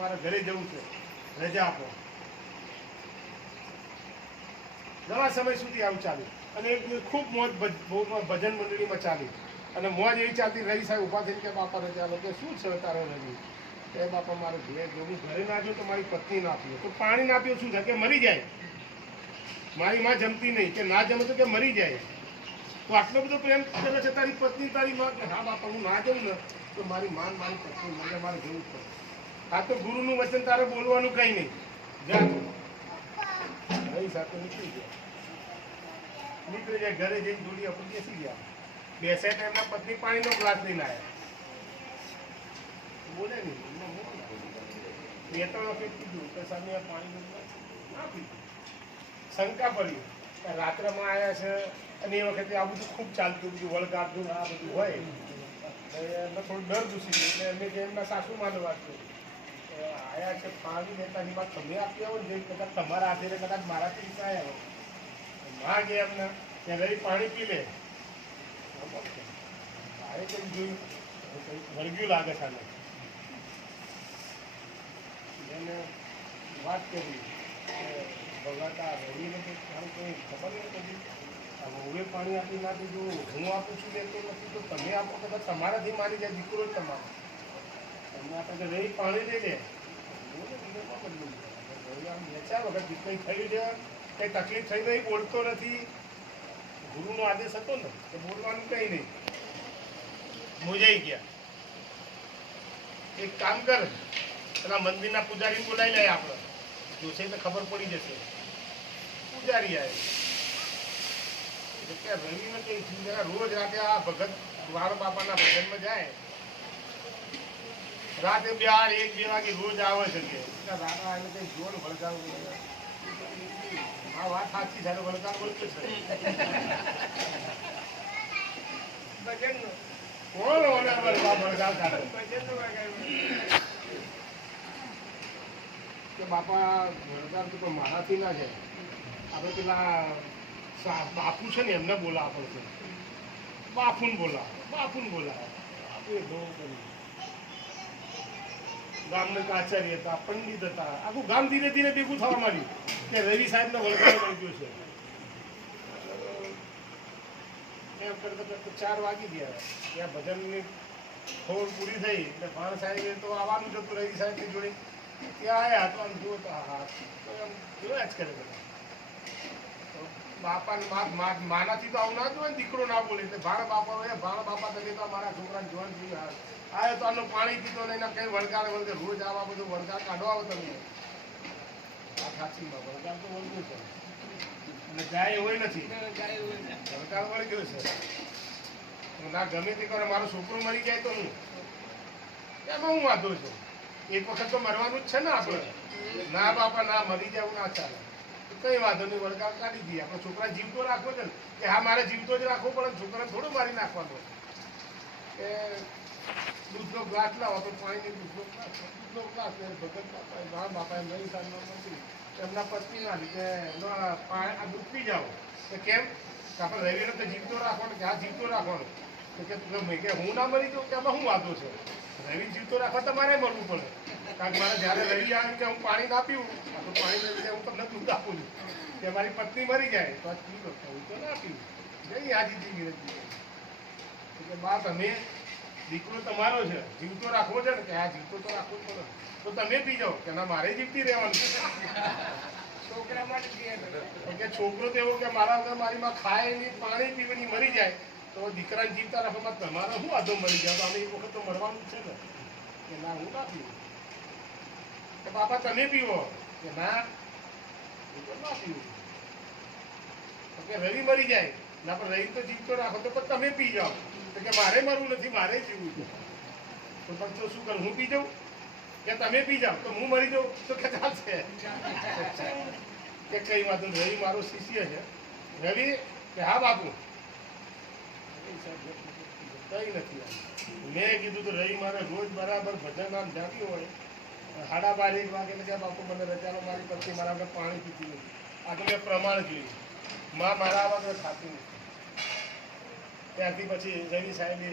મારા ઘરે જવું છે, રજા આપો. ઘણા સમય સુધી આવું ચાલ્યું અને એક દિવસ ખૂબ મોજ ભજન મંડળીમાં ચાલી અને મોજ એવી ચાલતી. રવિ સાહેબ ઊભા થઈને કે બાપા રજા લો. કે શું છે તારો રવિ? કે બાપા મારે ઘરે જવું, ઘરે ના જો તો મારી પત્ની ના પીઓ. તો પાણી ના પીઓ શું થાય? કે મરી જાય. મારી માં જમતી નહીં, કે ના જમે તો કે મરી જાય. તો આટલો બધો પ્રેમ કરે છે તારી પત્ની તારી માં, કે હા બાપા હું ના જઉં ને તો મારી માન મારી પત્ની મને મારે જવું પડે. આ તો ગુરુનું વચન તારે બોલવાનું કઈ નહીં. જા રવિ સાથે નીકળી ગયા. નીકળી જાય ઘરે જઈને જોડી આપણે બેસી ગયા. બેસે તો એમના પત્ની પાણીનો ગ્લાસ લઈને આવ્યા. બોલે નહીં, બે ત્રણ વખત કીધું કે સામે આ પાણીનો ગ્લાસ ના પીધું. શંકા પડી રાત્રમાં આવ્યા છે અને એ વખતે આ બધું ખૂબ ચાલતું, બધું વળગાડતું આ બધું હોય એમને થોડું ડર ઘૂસી ગયું. એટલે એમને જે એમના સાસુમાં વાત કરી, આયા છે પાણી લેતાની વાત તમે આપી આવો ને, કદાચ તમારા હાથે કદાચ મારાથી રીતે આવ્યા હોય માં ગયા એમને ત્યાં રહી પાણી પી લે. મારે કંઈ જોયું વળગ્યું લાગે છે આને. એને વાત કરી ભગવાતા રવિને તો મારું કંઈ ખબર નહીં પડી. હવે પાણી આપી ના દીધું, હું આપું છું લેતો નથી તો તમે આપો, કદાચ તમારાથી મારી જાય દીકરો જ તમારો. તમને આપણે રહી પાણી લઈ લે વેચાર વખત કંઈ થયું છે, કંઈ તકલીફ થઈ ગઈ, બોલતો નથી. ગુરુનો આદેશ હતો ને કે બોલવાનું કંઈ નહીં. મૂંઝાઈ ગયા. એક કામ કર, પેલા મંદિરના પૂજારી બોલાવી લે. આપણે જોશે તો ખબર પડી જશે. પૂજારી આવે કે રવિને કઈ રોજ રાતે આ ભગત વાળ બાપાના ભજનમાં જાય. રાતે 1-2 વાગે રોજ આવે છે. કે રાણા એને કઈ જોર વળગાડવું. આ વાત સાચી છે, વળગાડ બોલતું છે. કોણ કે બાપા વળગાડ તો મારાથી ના છે. આપણે પેલા બાપુ છે ને એમને બોલાવવા પડશે. બાપુને બોલાવો. આપણે બહુ કરી ગામના આચાર્ય હતા, પંડિત હતા. આખું ગામ ધીરે ધીરે ભેગું થવા માંડ્યું કે રવિ સાહેબને વળગાડ વળગ્યો છે. એમ કરતા 4 વાગી ગયા. ત્યાં ભજનની ખોળ પૂરી થઈ એટલે ભાણ સાહેબે તો આવવાનું જ હતું રવિ સાહેબની જોડે. ત્યાં આવ્યા તો આમ જુઓ તો હા તો એમ જોયા જ કરે બધા. બાપાને માનાથી તો આવું ના જોવે ને, દીકરો ના બોલે એટલે ભાણ બાપા તમે તો મારા છોકરાને જોવાનું જોયું. આવે તો આનું પાણી પીતો ને એના કઈ વળગાડ રોજ આવા બધું વળગાડ કાઢો આવો તમે. આ સાચીમાં વળગાડ તો વળગું છે અને જાય એવું નથી. વળગાડ વળગ્યો છે. ના ગમે તે કરે મારો છોકરો મરી જાય તો હું એમાં હું વાંધો છું. એક વખત તો મરવાનું જ છે ને આપણે. ના બાપા ના મરી જવું ના ચાલે. કઈ વાંધો નહીં, વળગાડ કાઢી દઈએ. આપણે છોકરા જીવતો રાખવો છે ને, કે હા મારે જીવતો જ રાખવો પડે. છોકરાને થોડું મારી નાખવાનો. કે દૂધનો ગ્લાસ લાવો તો પાણીની દૂધનો ગ્લાસ ભગત બાપા એમ રવિ સાહેબનો મંત્રી એમના પત્ની ના લીધે આ દૂધ પી જાઓ. કે કેમ? કે આપણે રવિને તો જીવતો રાખવાનો, કે આ જીવતો રાખવાનો. કે હું ના મરી જાઉં, કે આમાં શું વાંધો છે? રવિ જીવતો રાખવા તો મારે મરવું પડે. કારણ કે મારે જ્યારે રવિ આવે કે હું પાણી ના પીવું, તો પાણી લીધે હું તમને દૂધ આપું છું. કે મારી પત્ની મરી જાય તો આ પીવો, હું તો ના પીવું. જઈ આજી જીવી એટલે બા તમે દીકરો તમારો છે, જીવતો રાખવો છે ને, કે આ જીવતો તો રાખવો જ પડે. તો તમે પી જાઓ. કે ના મારે જીવતી રહેવાનું. છોકરા માટે કે છોકરો તો એવો કે મારા વગર મારી માં ખાય નહીં, પાણી પીવાની મરી જાય તો દીકરાને જીવતા રાખવામાં તમારે શું આધો મરી જાય? તો અમે એક વખત તો મરવાનું જ છે ને. કે ના હું ના પીવું. કે બાપા તમે પીવો. કે ના હું તો ના પીવું. કે રવિ મરી જાય ના, પણ રવિ તો જીવતો રાખો તો પણ તમે પી જાઓ. તો કે મારે મરવું નથી, મારે જીવવું છે. તો પણ તો શું કરું? હું પી જાઉં? કે તમે પી જાઓ તો હું મરી જાઉં તો કે ચાલશે. કે કઈ વાત રવિ મારો શિષ્ય છે. રવિ કે હા બાપુ. કઈ નથી. મેં કીધું તો રવિ મારે રોજ બરાબર ભજન આમ જાતી હોય 12:30 વાગે કે બાપુ મને રજાનો મારી પછી મારા વગર પાણી પીતી નથી. આ તો મેં પ્રમાણ જોયું. માં મારા વગર ખાતી નથી. ત્યાંથી પછી રવિ સાહેબે